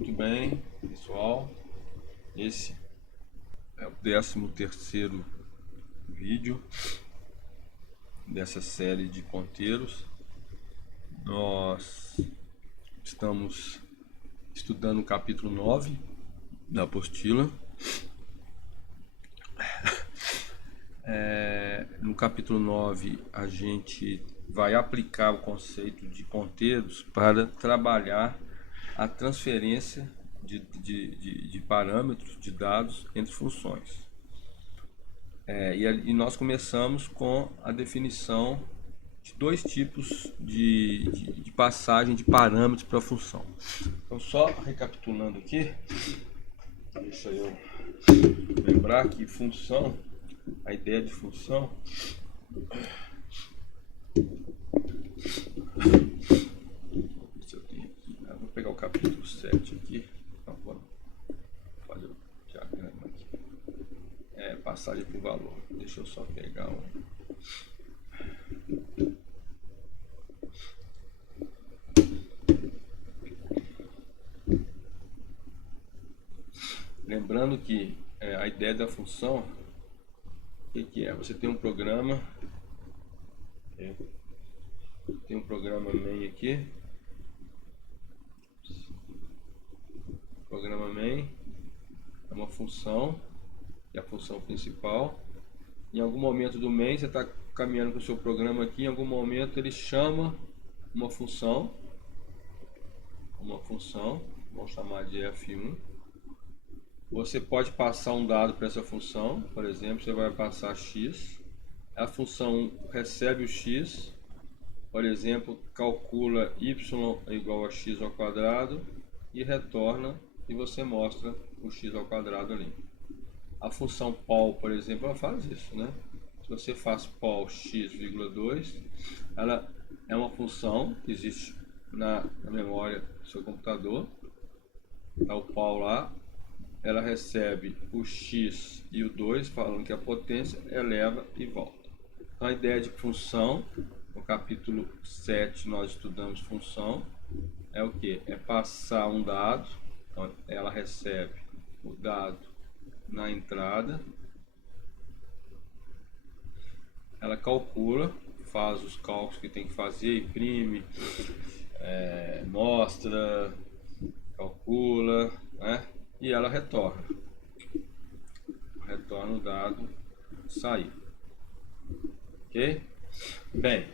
Muito bem, pessoal. Esse é o 13º vídeo dessa série de ponteiros. Nós estamos estudando o capítulo 9 da apostila. No capítulo 9 a gente vai aplicar o conceito de ponteiros para trabalhar a transferência de parâmetros, de dados entre funções. E nós começamos com a definição de dois tipos de passagem de parâmetros para a função. Então, só recapitulando aqui, deixa eu lembrar que função, a ideia de função, vou pegar o capítulo 7 aqui, então vou fazer o diagrama aqui. Passagem por valor. Deixa eu só pegar um. Lembrando que a ideia da função, o que é? Você tem um programa, tem um programa main aqui, programa main é uma função, que é a função principal. Em algum momento do main você está caminhando com o seu programa aqui, em algum momento ele chama uma função, vamos chamar de F1. Você pode passar um dado para essa função, por exemplo, você vai passar x, a função recebe o x, por exemplo, calcula y é igual a x ao quadrado e retorna, e você mostra o x ao quadrado ali. A função pol, por exemplo, ela faz isso, né? Se você faz pol x,2, ela é uma função que existe na memória do seu computador, está o pol lá. Ela recebe o x e o 2, falando que a potência, eleva e volta. Então, a ideia de função, no capítulo 7 nós estudamos função, é o que? É passar um dado, então ela recebe o dado na entrada, ela calcula, faz os cálculos que tem que fazer, imprime, mostra, calcula, né? E ela retorna o dado sair. Ok? Bem,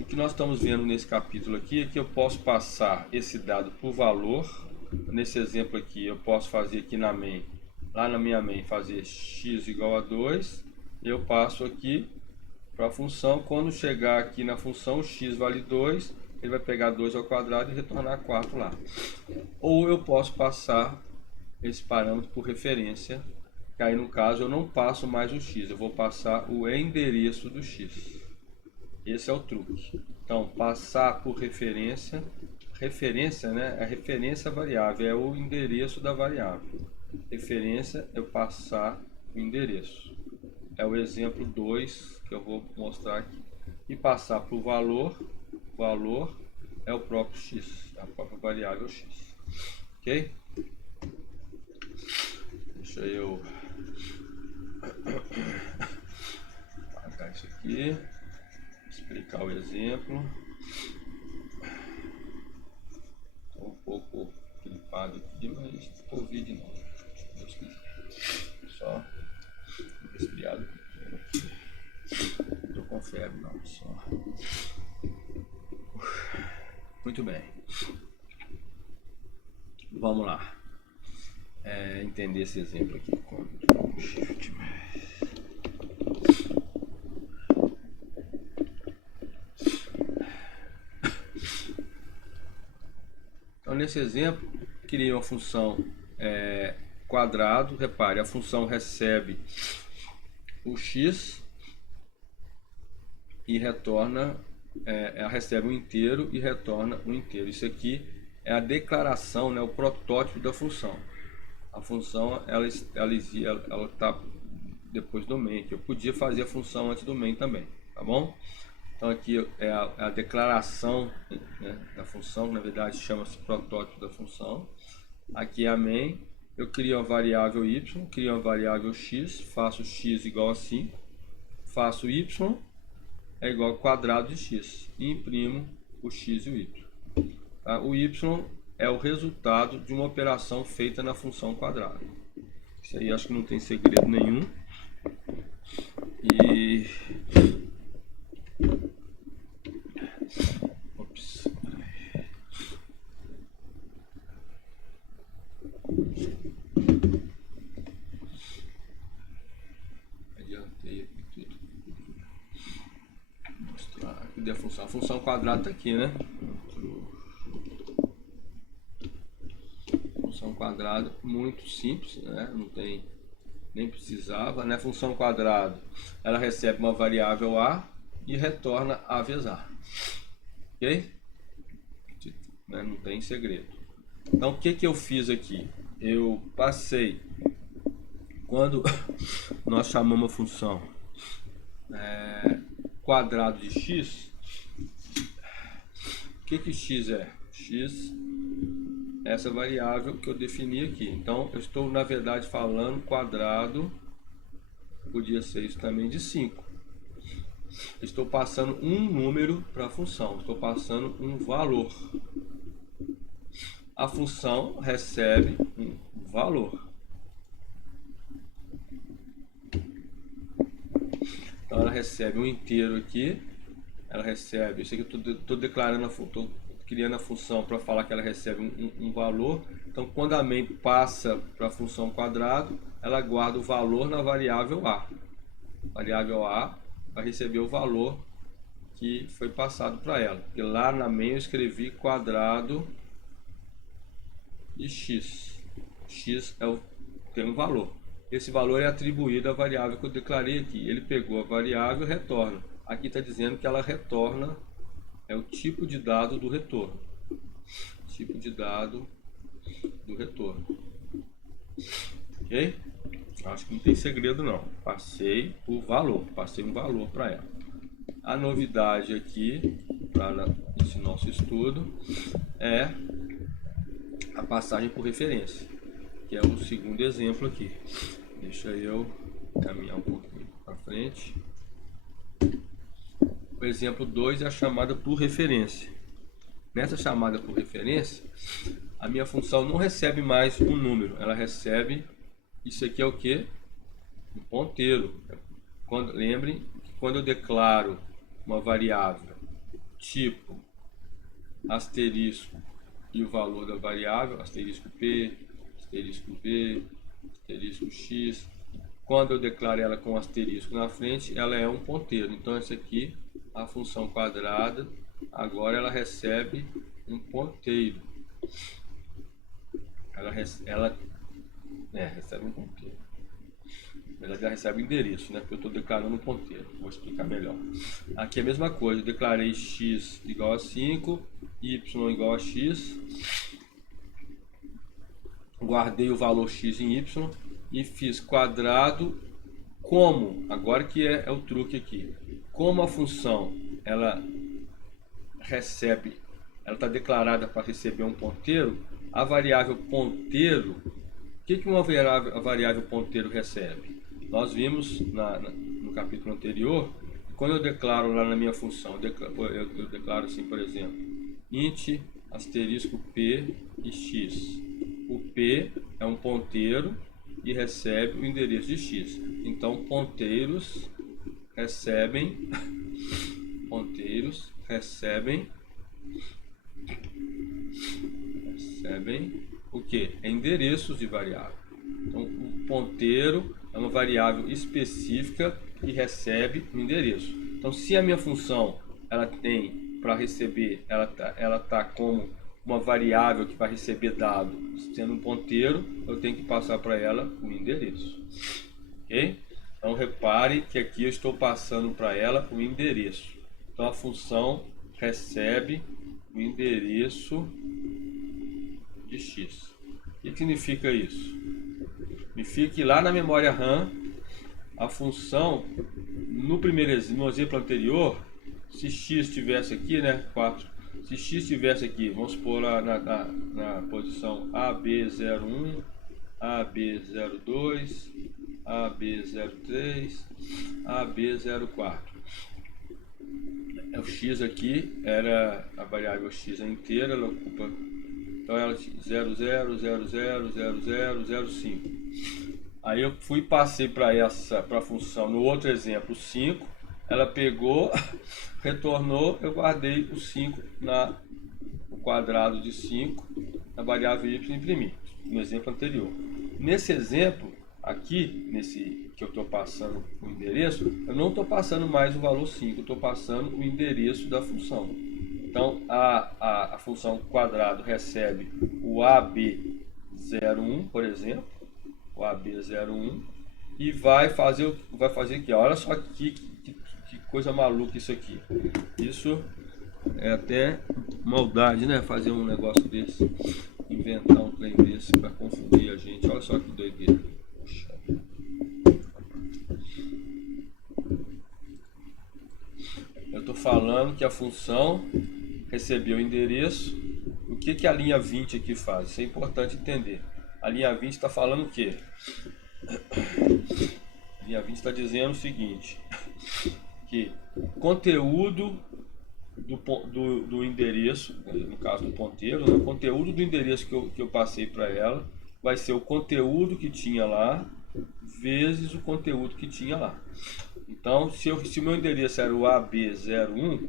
o que nós estamos vendo nesse capítulo aqui é que eu posso passar esse dado por valor. Nesse exemplo aqui, eu posso fazer aqui na main, lá na minha main, fazer x igual a 2. E eu passo aqui para a função. Quando chegar aqui na função, x vale 2, ele vai pegar 2 ao quadrado e retornar 4 lá. Ou eu posso passar esse parâmetro por referência, que aí no caso eu não passo mais o x, eu vou passar o endereço do x. Esse é o truque. Então, passar por referência, né, é referência variável, é o endereço da variável. Referência é eu passar o endereço. É o exemplo 2 que eu vou mostrar aqui. E passar por valor é o próprio x, a própria variável x. Ok? Deixa eu apagar isso aqui, explicar o exemplo. Estou um pouco gripado aqui, mas ouvi de novo. Só resfriado aqui. Não estou com febre não, só. Muito bem. Vamos lá. Entender esse exemplo aqui com o shift. Então, nesse exemplo, criei uma função quadrado. Repare, a função recebe o x e retorna, ela recebe um inteiro e retorna um inteiro. Isso aqui é a declaração, né, o protótipo da função. A função ela está depois do main, que eu podia fazer a função antes do main também, tá bom? Então aqui é a declaração, né, da função, que na verdade chama-se protótipo da função. Aqui é a main. Eu crio a variável y, crio a variável x, faço x igual a 5, faço y é igual ao quadrado de x e imprimo o x e o y. Tá? O y é o resultado de uma operação feita na função quadrada. Isso aí acho que não tem segredo nenhum. E ops. Adiantei aqui tudo. Vou mostrar aqui a função. A função quadrada está aqui, né? Função quadrada muito simples, né? Não tem nem precisava, né? Função quadrada, ela recebe uma variável a e retorna a vezes a, ok? Não tem segredo. Então o que eu fiz aqui? Eu passei, quando nós chamamos a função quadrado de x, o que x é? X é essa variável que eu defini aqui. Então eu estou na verdade falando quadrado, podia ser isso também, de 5. Estou passando um número para a função, estou passando um valor. A função recebe um valor. Então ela recebe um inteiro aqui, ela recebe, isso aqui eu estou declarando, estou criando a função para falar que ela recebe um valor. Então quando a main passa para a função quadrado, ela guarda o valor na variável a. A variável a vai receber o valor que foi passado para ela. E lá na main eu escrevi quadrado de x. X tem um valor. Esse valor é atribuído à variável que eu declarei aqui. Ele pegou a variável e retorna. Aqui está dizendo que ela retorna, é o tipo de dado do retorno. Tipo de dado do retorno. Ok? Acho que não tem segredo não. Passei o valor, passei um valor para ela. A novidade aqui, para esse nosso estudo, é a passagem por referência, que é o segundo exemplo aqui. Deixa eu caminhar um pouquinho para frente. O exemplo 2 é a chamada por referência. Nessa chamada por referência, a minha função não recebe mais um número, ela recebe, isso aqui é o que? Um ponteiro. Lembrem que quando eu declaro uma variável tipo asterisco e o valor da variável, asterisco p, asterisco b, asterisco x, quando eu declaro ela com asterisco na frente, ela é um ponteiro. Então essa aqui, a função quadrada, agora ela recebe um ponteiro. Ela recebe um ponteiro. Na verdade ela recebe o endereço, né? Porque eu estou declarando um ponteiro. Vou explicar melhor. Aqui é a mesma coisa, eu declarei x igual a 5, y igual a x, guardei o valor x em y e fiz quadrado como, agora que é o truque aqui, como a função ela recebe, ela está declarada para receber um ponteiro, a variável ponteiro, o que uma variável ponteiro recebe? Nós vimos no capítulo anterior, quando eu declaro lá na minha função, eu declaro assim, por exemplo, int asterisco p e x. O p é um ponteiro e recebe o endereço de x. Então ponteiros recebem o que? Endereços de variável. Então o ponteiro é uma variável específica que recebe um endereço. Então se a minha função ela tem para receber, ela tá como uma variável que vai receber dado sendo um ponteiro, eu tenho que passar para ela o endereço. Ok? Então repare que aqui eu estou passando para ela o endereço. Então a função recebe o endereço de x. O que significa isso? Significa que lá na memória RAM, a função, no exemplo anterior, se x estivesse aqui, né, 4, Se x estivesse aqui, vamos supor lá na posição AB01, AB02, AB03, AB04. O x aqui era a variável x inteira, ela ocupa, então ela 0, 0, 0, 0, 0, 0, 0, 5. Aí eu fui e passei para a função, no outro exemplo, 5, ela pegou, retornou, eu guardei o 5 o quadrado de 5 na variável y e imprimi, no exemplo anterior. Nesse exemplo, aqui, nesse que eu estou passando o endereço, eu não estou passando mais o valor 5, eu estou passando o endereço da função. Então, a função quadrado recebe o AB01, por exemplo, o AB01, e vai fazer aqui. Olha só que coisa maluca isso aqui. Isso é até maldade, né? Fazer um negócio desse, inventar um trem desse para confundir a gente. Olha só que doideira. Puxa. Eu estou falando que a função recebeu o endereço. O que a linha 20 aqui faz? Isso é importante entender. A linha 20 está falando o quê? A linha 20 está dizendo o seguinte, que o conteúdo do endereço, no caso do ponteiro, né, o conteúdo do endereço que eu passei para ela vai ser o conteúdo que tinha lá vezes o conteúdo que tinha lá. Então, se o meu endereço era o AB01,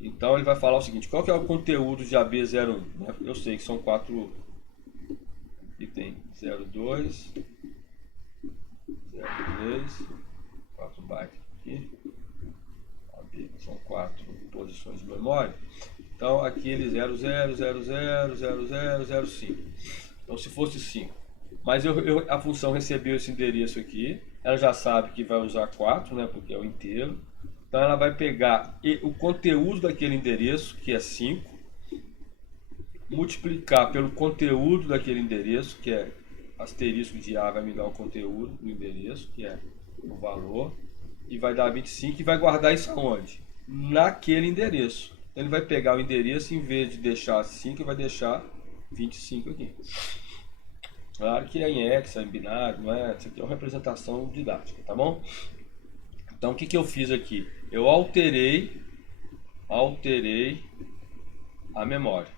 então ele vai falar o seguinte, qual que é o conteúdo de AB01? Eu sei que são 4, aqui tem 02, 03, 4 bytes aqui, são 4 posições de memória. Então aqui ele 00, 00, 00, 05. Então se fosse 5. Mas a função recebeu esse endereço aqui, ela já sabe que vai usar 4, né, porque é o inteiro. Então ela vai pegar o conteúdo daquele endereço, que é 5, multiplicar pelo conteúdo daquele endereço, que é asterisco de A, vai me dar o conteúdo do endereço, que é o valor, e vai dar 25 e vai guardar isso aonde? Naquele endereço. Então ele vai pegar o endereço, em vez de deixar 5, ele vai deixar 25 aqui. Claro que é em hexa, em binário, não é? Isso aqui é uma representação didática, tá bom? Então o que eu fiz aqui? Eu alterei a memória.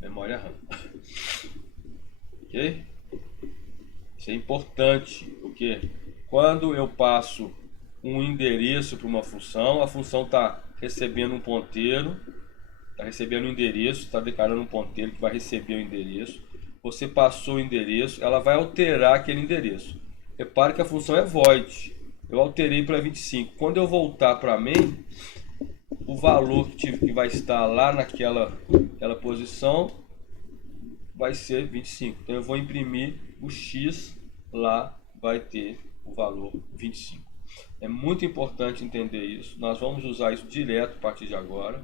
Memória RAM. Ok? Isso é importante, porque quando eu passo um endereço para uma função, a função está recebendo um ponteiro, está recebendo um endereço, está declarando um ponteiro que vai receber o endereço. Você passou o endereço, ela vai alterar aquele endereço. Repare que a função é void. Eu alterei para 25. Quando eu voltar para main, o valor que vai estar lá naquela posição vai ser 25. Então eu vou imprimir o X, lá vai ter o valor 25. É muito importante entender isso. Nós vamos usar isso direto a partir de agora.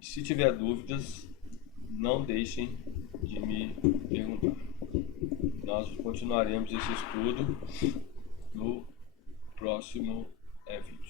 Se tiver dúvidas, não deixem de me perguntar. Nós continuaremos esse estudo no próximo vídeo.